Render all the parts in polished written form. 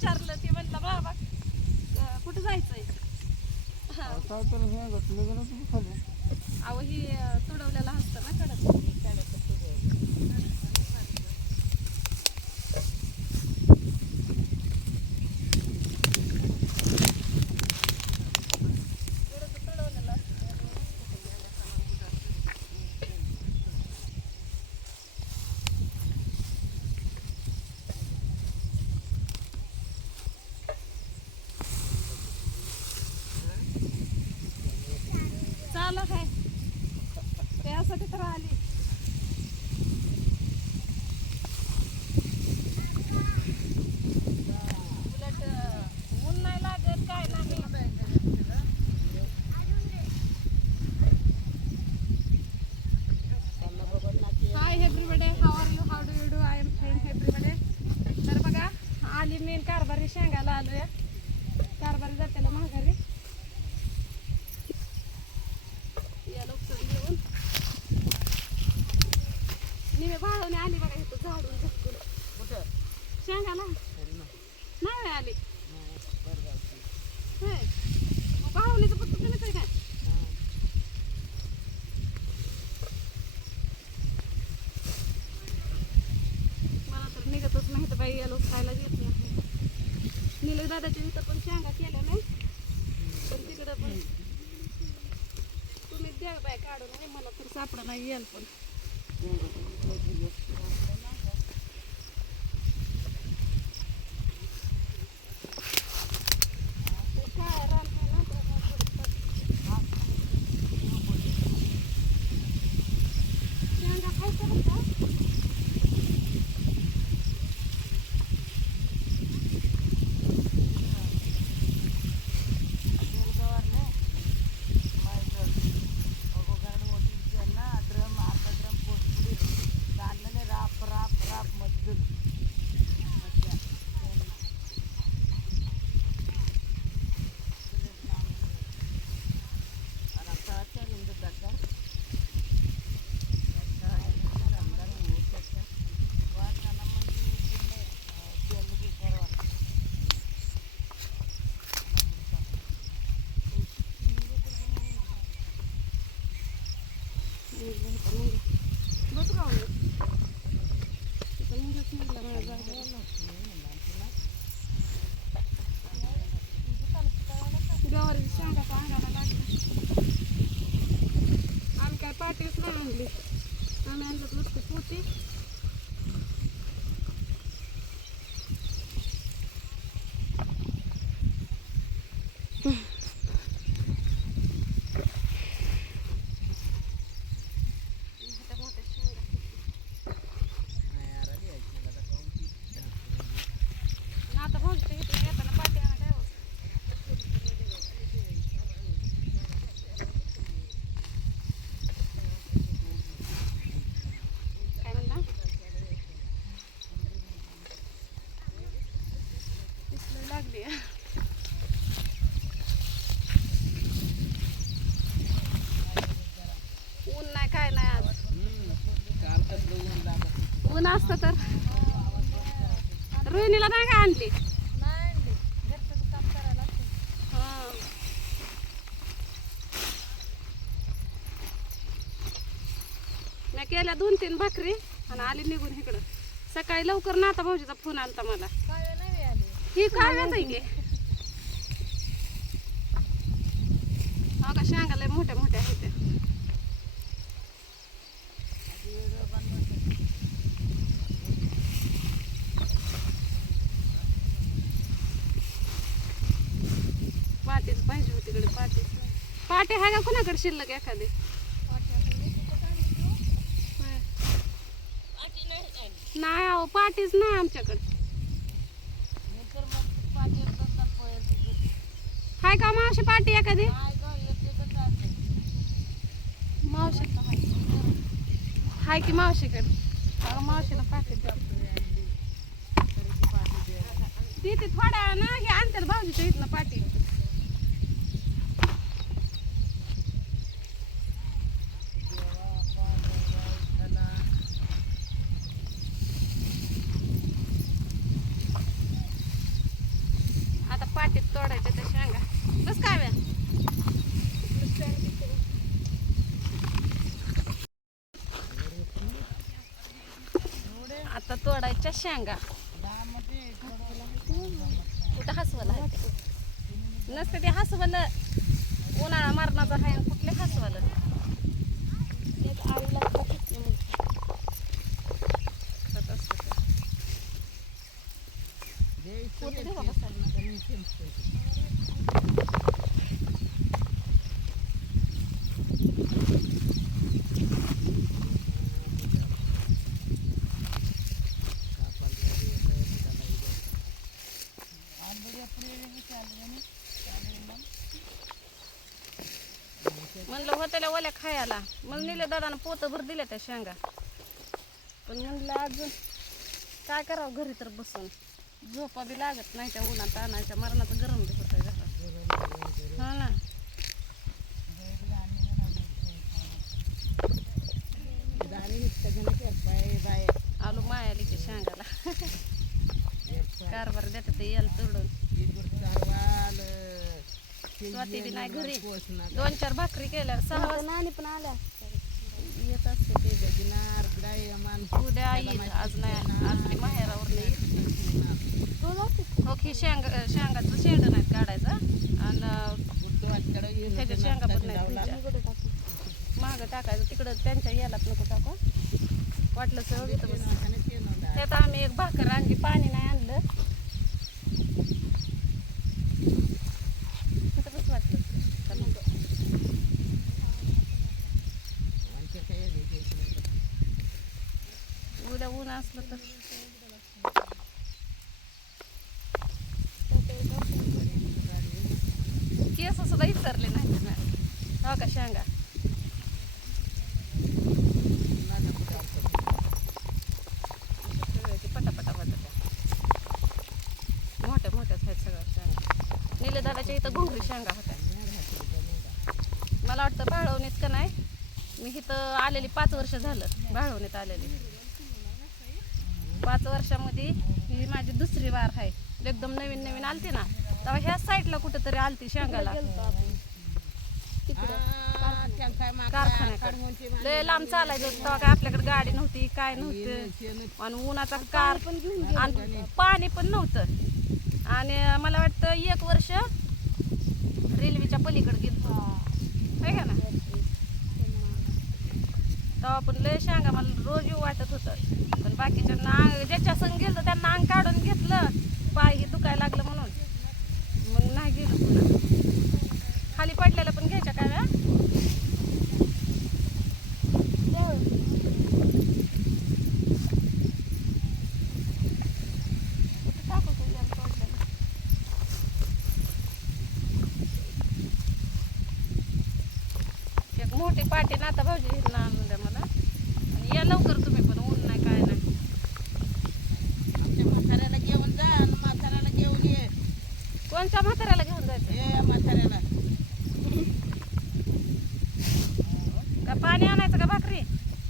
विचारलं ती म्हणलं बाबा कुठं जायचंय. अहो ही तुडवलेला असतं ना कडक. चालू काय त्यासाठी तर आली. उलट ऊन नाही लागत काय नाही. Hi everybody, how are you, how do you do, I am fine everybody. तर बघा आली मी कारभारी शेंगायला आलोय. कारभारी जाते माघारी निमे भाडवणे आली बघा इथं झाडून झटकून. कुठं शेंगाला नाही आली भाडवणीचं फक्त तुम्हीच आहे काय. मला तर निघतच नाही तर बाई या लोक खायला येत नाही. निलय दादाच्या इथं पण शेंगा केल्या नाही पण तिकडं पण तुम्ही द्या बाय काढून. नाही मला तर सापडा नाही येईल पण गवारी शेंगाचा अंगाला लागला. आम्ही काय पाटीच नाही आणली. आम्ही आणलं नुसती पोती. आता भाऊजीच्या इथे येताना पाटी आणा काय होत. काय म्हणला दिसलं लागली. ऊन नाही काय नाही आज. ऊन असतं तर रोहिणीला नाही काय आणली. मी केल्या 2-3 भाकरी आणि आली निघून इकडं. सकाळी लवकर नाता भाऊजीचा फोन आलता मला. ही काय आहे की हा का शेंगा लय मोठ्या मोठ्या आहेत त्या. पाटीच पाहिजे होती तिकडे. पाटी आहे का कुणाकडे शिल्लक एखादी. नाही अहो पाटीच नाही आमच्याकडे. हाय का मावशी पाटी एखादी. मावशी हाय की मावशीकडे. मावशीला पाटी देते थोड्या ना. हे आणतात भाऊजीच्या इथनं पाटी. शेंगा कुठं हसवलं आहे ते? नसते ते हसवलं उन्हाळा मरणाचा आहे आणि कुठले हसवलं खत असतं ते. कुठं देवा बसायला? म्हणलं होत्याला ओल्या खायला मग नेले दादानं पोतभर दिले त्या शेंगा पण म्हणलं अजून काय करावं घरी तर बसून झोपा बी लागत नाही त्या उन्हात आणायच्या मरणाचं गरम बी होतंय घरात हा ना आलो मायालीच्या शेंगाला कारभार देते ते याला तोडून स्वाती बी नाही घरी 2-4 भाकरी केल्या 6 वाजता नानी पण आल्या येत असते ते उद्या येईल आज नाही आज मी माहेरावर येईल हो की शेंगाचं शेंड नाहीत काढायचं आणि त्याच्या शेंगा पण नाही महाग टाकायचं तिकडं त्यांच्या यालात नको टाका वाटलं सगळं इथं बस त्यात आम्ही एक भाकर आणली पाणी नाही आणलं इथं बस वाटलं उद्या ऊन असलं तर केस सुद्धा इतरले नाही हो का शेंगा पटापटा होत्या मोठ्या मोठ्याच आहेत सगळ्या शेंगा निले दादाच्या इथं घुंगरी शेंगा होत्या मला वाटतं भाळवणीत का नाही मी इथं आलेली 5 वर्ष झालं भाळवणीत आलेली 5 वर्षामध्ये ही माझी दुसरी वार आहे एकदम नवीन नवीन आलती ना तेव्हा ह्या साईडला कुठेतरी आलती शेंगाला कारखान्याकडे लय लांब चालायचं होतं तेव्हा काय आपल्याकडे गाडी नव्हती काय नव्हतं आणि उन्हाचा कार आणि पाणी पण नव्हतं आणि मला वाटतं 1 वर्ष रेल्वेच्या पलीकडे गेलो आहे का ना तेव्हा पण लय शेंगा मला रोज येऊ वाटत होतं पण बाकीच्यांना ज्याच्या संग गेलं त्यांना अंग काढून घेतलं पाय हे दुखायला लागलं म्हणून मग नाही गेलो पुन्हा खाली पडलेलं पण घ्यायच्या काय वेळा एक मोठी पाटी नाता भाऊजी इथं आणून द्या मला आणि या लवकर तुम्ही पण ऊन नाही काय नाही म्हाताऱ्याला घेऊन जा आणि म्हाताऱ्याला घेऊन ये कोणत्या म्हाताऱ्याला घेऊन जायचं ए म्हाताऱ्याला का पाणी आणायचं का भाकरी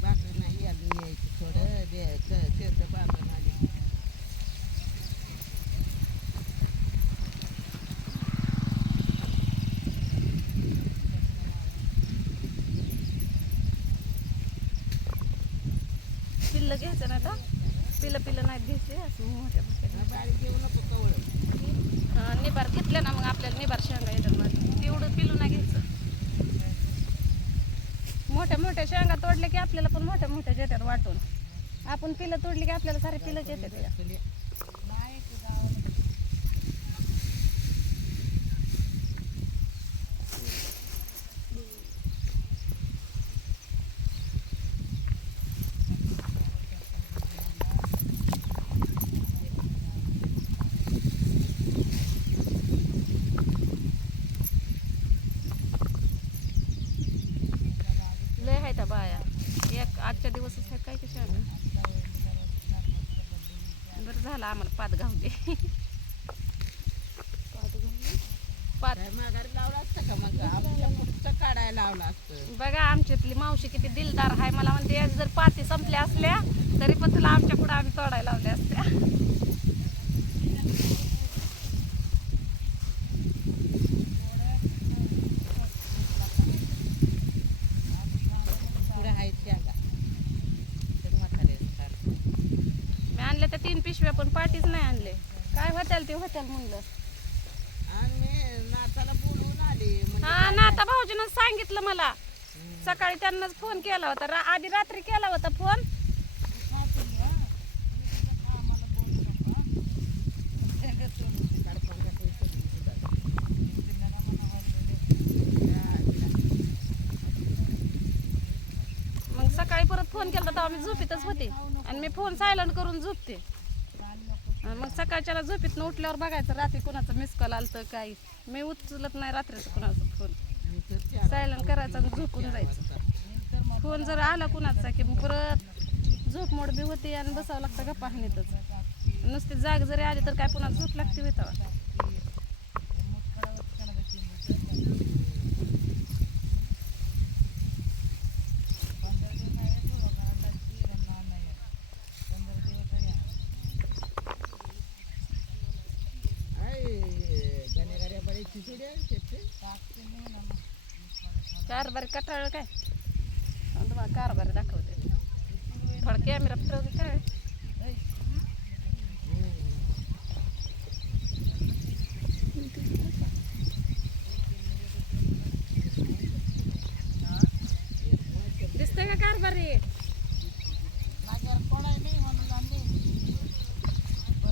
भाकरी नाही यायची थोडं द्यायचं बांधून आली पिल्लं घ्यायचं नाही का पिल्लं नाहीत घ्यायचे असं मोठ्या मोठ्या बारीक घेऊ नको कवळ निबार घेतले ना मग आपल्याला निबार शेंगा येतात माझं तेवढं पिलू नाही घ्यायचं मोठ्या मोठ्या शेंगा तोडल्या की आपल्याला पण मोठ्या मोठ्या येतात वाटून आपण पिलं तोडली की आपल्याला सारे पिलंच येतात लय आहे त्या बाया एक आजच्या दिवसच आहेत काय कशा बरं झालं आम्हाला पात घावते पात माघारी लावला असतं का मग आमच्या पुढचं काढायला लावलं असतं बघा आमच्यातली मावशी किती दिलदार आहे मला म्हणते आज जर पाती संपल्या असल्या तरी पण तुला आमच्या पुढे आम्ही तोडायला लावल्या असत्या पुढे आहेत शेंगा तर म्हाताऱ्याला मी आणल्या त्या 3 पाटीच नाही आणले. काय होत्याल ते होत्याल म्हणलं. आणि मी नाताला बोलवून आली म्हणजे हा ना, आता भाऊजीनं सांगितलं मला. सकाळी त्यांनाच फोन केला होता, आधी रात्री केला होता फोन. मग सकाळी परत फोन केला तेव्हा मी झोपीतच होते आणि मी फोन सायलेंट करून झोपते. मग सकाळच्याला झोपीतनं उठल्यावर बघायचं रात्री कोणाचं मिस कॉल आलं तर काही. मी उचलत नाही रात्रीचं कोणाचा फोन, सायलेंट करायचा आणि झोपून जायचं. फोन जर आला कुणाचा की मग परत झोप मोड बी होते आणि बसावं लागतं गप्पा हाणीतच. नुसती जाग जरी आली तर काय पुन्हा झोप लागते होता. कारभारी कटाळ काय तुम्हाला कारभारी दाखवते. थोडा कॅमेरा फिरवते काय. दिसतंय का कारभारी?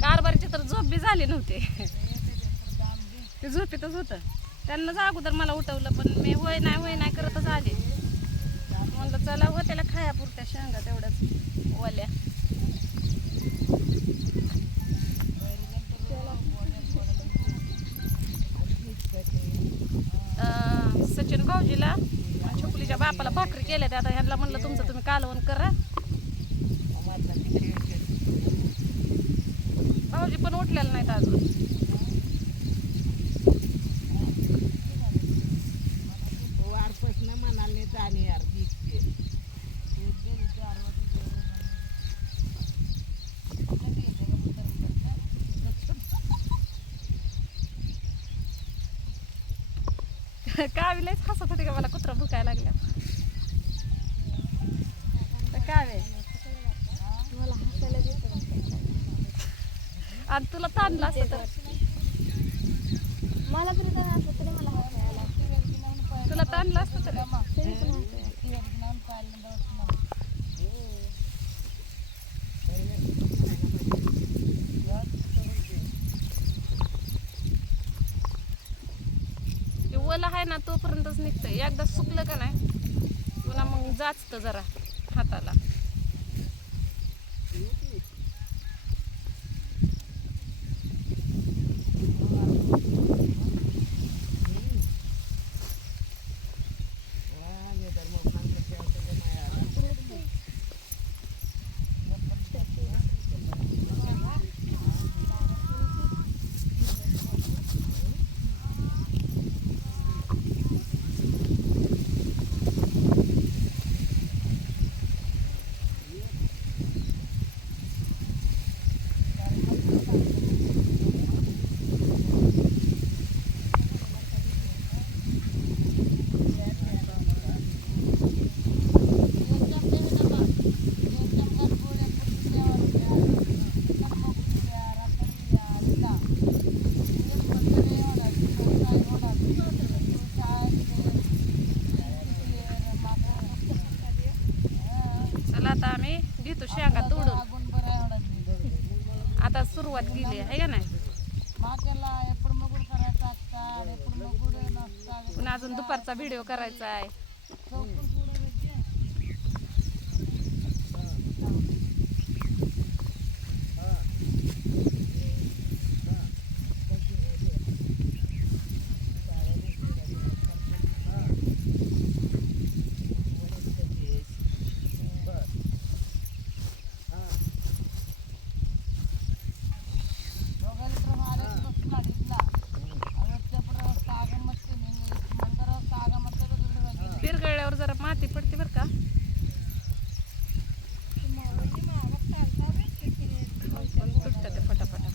कारभारीची तर झोप बी झाली नव्हती. ते झोपेतच होतं. त्यांनाच अगोदर मला उठवलं पण मी होय नाही करतच आले. म्हणलं चला हो त्याला खायापुरत्या शेंगा तेवढ्याच ओल्या. सचिन भाऊजीला आणि छकुलीच्या बापाला भाकरी केल्या. आता ह्यांना म्हणलं तुमचं तुम्ही कालवण करा. भाऊजी पण उठलेलं नाहीत अजून. म्हणाले जाणे यार कावी लयच हसत होती का मला कुत्रा भुकायला लागल्या. कावे आणि तुला ताणलं असतं तर मला तरी तर असं तरी मला तुला ताणलं असतं तर ओला आहे ना तोपर्यंतच निघतंय. एकदा सुकलं का नाही पुन्हा मग जाचतं जरा हाताला. आता आम्ही घेतो शेंगा तोडून. आता सुरुवात केली आहे का नाही. पुन्हा अजून दुपारचा व्हिडिओ करायचा आहे. पिरगळल्यावर जरा माती पडते बरं का. पण तुटतं ते फटाफटा.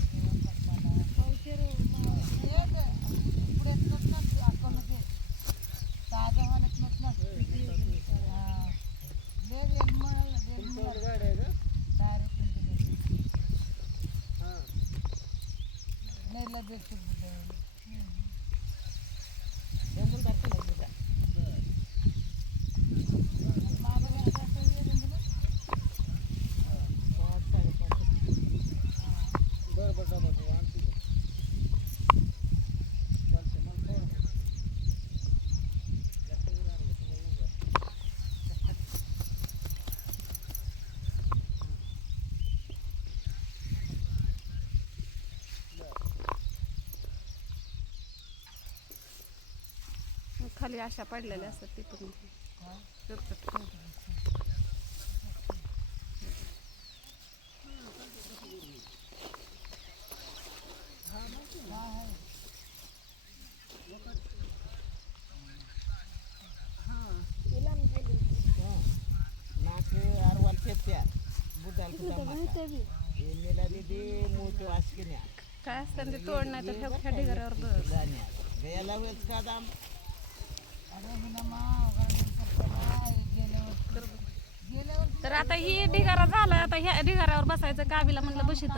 खाली अशा पडलेल्या असतात ती पण काय असतं ते तोडण्याचं ठेव ढिगाऱ्यावर तर आता ही ढिगारा झाला आता ह्या ढिगाऱ्यावर बसायचं कावीला म्हणलं बशीत